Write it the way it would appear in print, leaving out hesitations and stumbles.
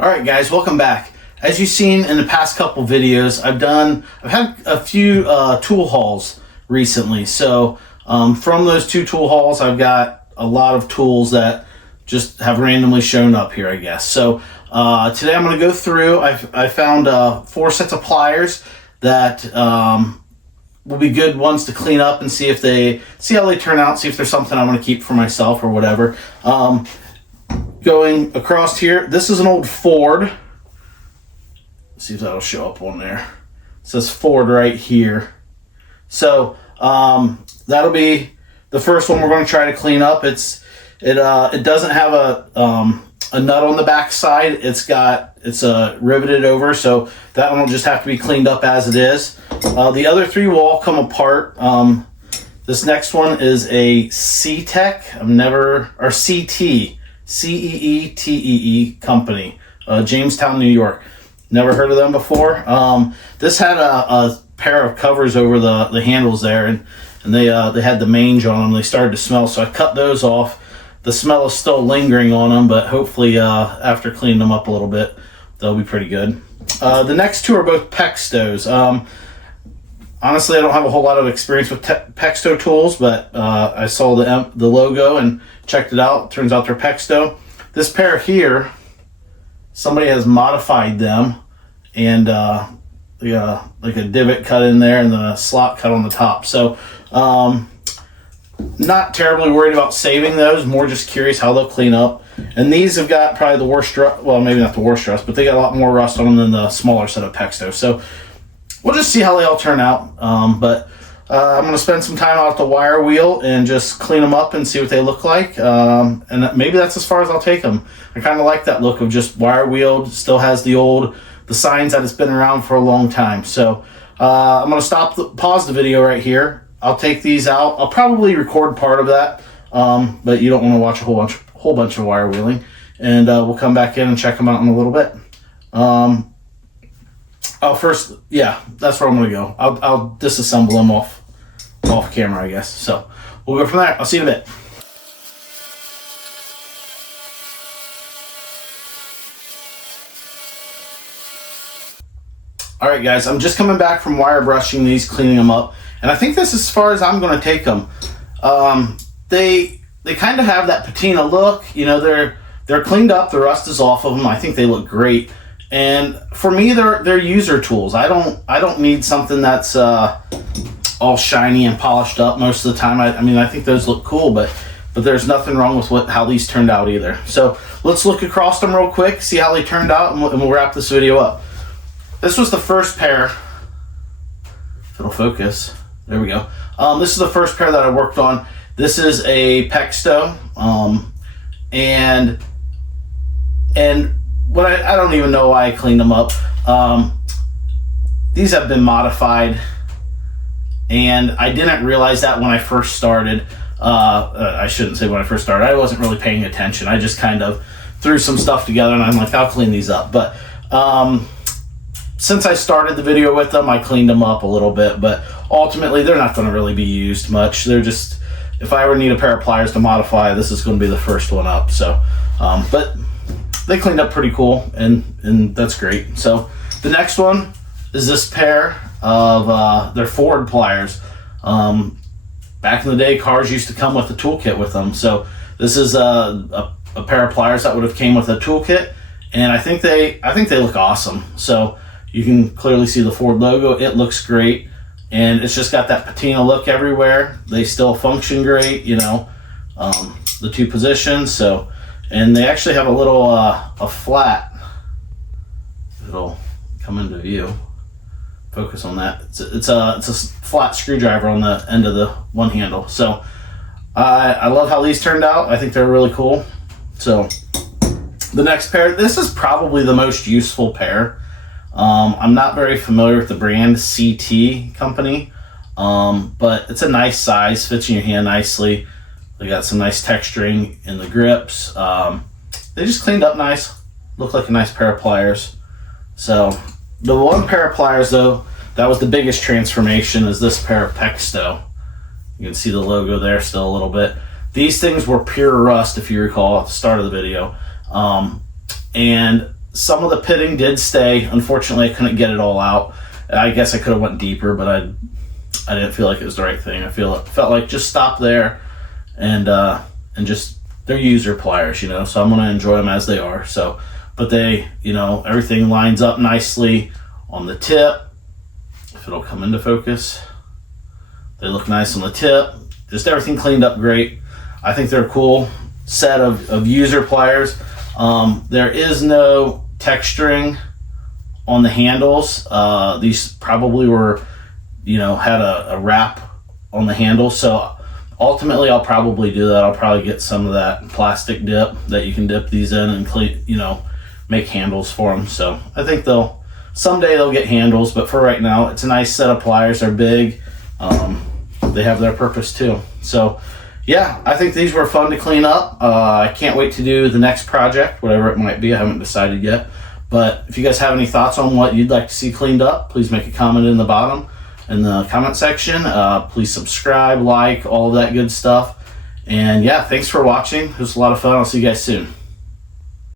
Alright guys, welcome back. As you've seen in the past couple videos, I've had a few tool hauls recently. So from those two tool hauls, I've got a lot of tools that just have randomly shown up here, I guess. So today I'm going to go through, I found 4 sets of pliers that will be good ones to clean up and see how they turn out, see if there's something I want to keep for myself or whatever. Going across here, this is an old Ford. Let's see if that'll show up on there. It says Ford right here. So that'll be the first one we're going to try to clean up. It doesn't have a nut on the back side. It's riveted over, so that one will just have to be cleaned up as it is. The other 3 will all come apart. This next one is a C-Tech. CT. C-E-E-T-E-E company, Jamestown, New York. Never heard of them before. This had a pair of covers over the handles there, and they had the mange on them. They started to smell, so I cut those off. The smell is still lingering on them, but hopefully after cleaning them up a little bit, they'll be pretty good. The next 2 are both Pextos. Honestly, I don't have a whole lot of experience with Pexto tools, but I saw the logo and checked it out. Turns out they're Pexto. This pair here, somebody has modified them, and like a divot cut in there and then a slot cut on the top. So not terribly worried about saving those, more just curious how they'll clean up. And these have got probably the worst rust, well, maybe not the worst rust, but they got a lot more rust on them than the smaller set of Pexto. So we'll just see how they all turn out. I'm going to spend some time out at the wire wheel and just clean them up and see what they look like. And maybe that's as far as I'll take them. I kind of like that look of just wire wheeled. Still has the signs that it's been around for a long time. So I'm going to pause the video right here. I'll take these out. I'll probably record part of that, but you don't want to watch a whole bunch of wire wheeling. And we'll come back in and check them out in a little bit. First, yeah, that's where I'm going to go. I'll disassemble them off camera, I guess. So we'll go from there. I'll see you in a bit. All right, guys, I'm just coming back from wire brushing these, cleaning them up, and I think this is as far as I'm going to take them. They kind of have that patina look. You know, they're cleaned up. The rust is off of them. I think they look great. And for me, they're user tools. I don't need something that's all shiny and polished up most of the time. I mean, I think those look cool, but there's nothing wrong with how these turned out either. So let's look across them real quick, see how they turned out, and we'll wrap this video up. This was the first pair. If it'll focus, there we go. This is the first pair that I worked on. This is a Pexto, and what I don't even know why I cleaned them up. These have been modified, and I didn't realize that when I first started. I shouldn't say when I first started. I wasn't really paying attention. I just kind of threw some stuff together, and I'm like, I'll clean these up. But since I started the video with them, I cleaned them up a little bit. But ultimately, they're not going to really be used much. They're just, if I ever need a pair of pliers to modify, this is going to be the first one up. So, but they cleaned up pretty cool, and that's great. So the next one is this pair of they're Ford pliers. Back in the day, cars used to come with a toolkit with them. So this is a pair of pliers that would have came with a toolkit, and I think they look awesome. So you can clearly see the Ford logo. It looks great, and it's just got that patina look everywhere. They still function great, you know, the 2 positions. So. And they actually have a little a flat. It'll come into view. Focus on that. It's a flat screwdriver on the end of the one handle. So I love how these turned out. I think they're really cool. So the next pair. This is probably the most useful pair. I'm not very familiar with the brand CT company, but it's a nice size. Fits in your hand nicely. They got some nice texturing in the grips. They just cleaned up nice. Look like a nice pair of pliers. So the one pair of pliers, though, that was the biggest transformation, is this pair of Pexto. You can see the logo there still a little bit. These things were pure rust, if you recall, at the start of the video. And some of the pitting did stay. Unfortunately, I couldn't get it all out. I guess I could have went deeper, but I didn't feel like it was the right thing. Felt like just stop there and just, they're user pliers, you know, so I'm going to enjoy them as they are. So, but they, you know, everything lines up nicely on the tip. If it'll come into focus, they look nice on the tip. Just everything cleaned up great. I think they're a cool set of user pliers. There is no texturing on the handles. These probably were, you know, had a wrap on the handle. So ultimately I'll probably do that. I'll probably get some of that plastic dip that you can dip these in and clean, you know, make handles for them. So I think someday they'll get handles, but for right now, it's a nice set of pliers. They're big. They have their purpose too. So yeah, I think these were fun to clean up. I can't wait to do the next project, whatever it might be. I haven't decided yet. But if you guys have any thoughts on what you'd like to see cleaned up, please make a comment in the bottom in the comment section. Please subscribe, like, all of that good stuff. And yeah, thanks for watching. It was a lot of fun. I'll see you guys soon.